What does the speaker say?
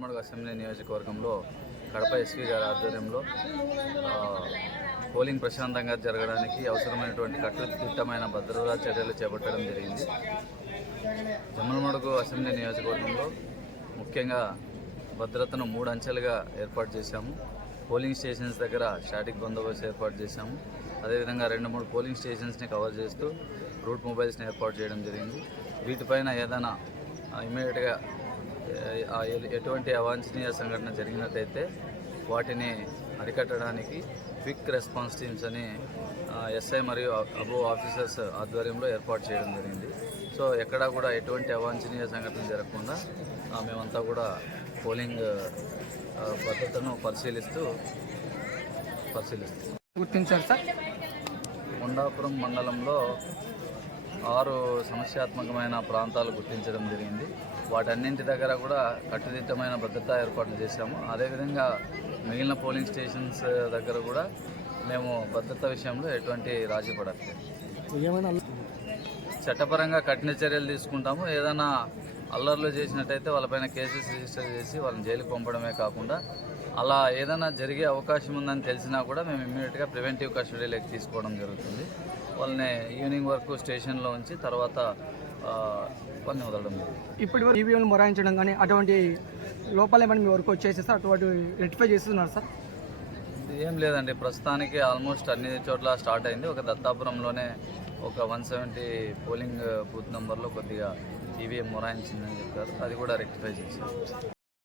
Jammalamadugu assembly నియోజకవర్గంలో Kadapa SV గారి ఆధ్వర్యంలో పోలింగ్ ప్రశాంతంగా జరగడానికి అవసరమైనటువంటి కట్టుదిట్టమైన భద్రతా చర్యలు చేపట్టడం జరిగింది. జమ్మలమడుగు అసెంబ్లీ నియోజకవర్గంలో ముఖ్యంగా భద్రతను మూడు అంచెలుగా ఏర్పాటు చేశాము. పోలింగ్ స్టేషన్స్ దగ్గర స్టాటిక్ బందోబస్తు ఏర్పాటు చేశాము. అదేవిధంగా రెండు మూడు పోలింగ్ స్టేషన్స్ని కవర్ చేస్తూ రూట్ మొబైల్స్ని ఏర్పాటు చేయడం జరిగింది. వీటిపైన ఏదైనా ఇమీడియట్గా ఎటువంటి అవాంఛనీయ సంఘటన జరిగినట్టయితే వాటిని అరికట్టడానికి క్విక్ రెస్పాన్స్ టీమ్స్ అని ఎస్ఐ మరియు అబో ఆఫీసర్స్ ఆధ్వర్యంలో ఏర్పాటు చేయడం జరిగింది. సో ఎక్కడా కూడా ఎటువంటి అవాంఛనీయ సంఘటన జరగకుండా మేమంతా కూడా పోలింగ్ భద్రతను పరిశీలిస్తూ పరిశీలిస్తాం. గుర్తించారు సార్? కొండాపురం మండలంలో ఆరు సమస్యాత్మకమైన ప్రాంతాలు గుర్తించడం జరిగింది. వాటన్నింటి దగ్గర కూడా కట్టుదిట్టమైన భద్రతా ఏర్పాట్లు చేశాము. అదేవిధంగా మిగిలిన పోలింగ్ స్టేషన్స్ దగ్గర కూడా మేము భద్రత విషయంలో ఎటువంటి రాజీ పడట్లేదు. ఏమైనా చట్టపరంగా కఠిన చర్యలు తీసుకుంటాము. ఏదైనా అల్లర్లు చేసినట్టయితే వాళ్ళపైన కేసెస్ రిజిస్టర్ చేసి వాళ్ళని జైలుకి పంపడమే కాకుండా అలా ఏదైనా జరిగే అవకాశం ఉందని తెలిసినా కూడా మేము ఇమ్మీడియట్గా ప్రివెంటివ్ కస్టడీలోకి తీసుకోవడం జరుగుతుంది. వాళ్ళని ఈవినింగ్ వరకు స్టేషన్లో ఉంచి తర్వాత పని వదలడం వరకు ఈవీఎంలు మొరాయించడం కానీ అటువంటి లోపాలు ఏమైనా మీ వరకు వచ్చేసి సార్? అటువంటి రెక్టిఫై చేస్తున్నారు సార్? ఏం లేదండి. ప్రస్తుతానికి ఆల్మోస్ట్ అన్ని చోట్ల స్టార్ట్ అయింది. ఒక దత్తాపురంలోనే ఒక వన్ సెవెంటీ పోలింగ్ బూత్ నెంబర్లో కొద్దిగా ఈవీఎం మొరాయించిందని చెప్పారు. అది కూడా రెక్టిఫై చేశారు.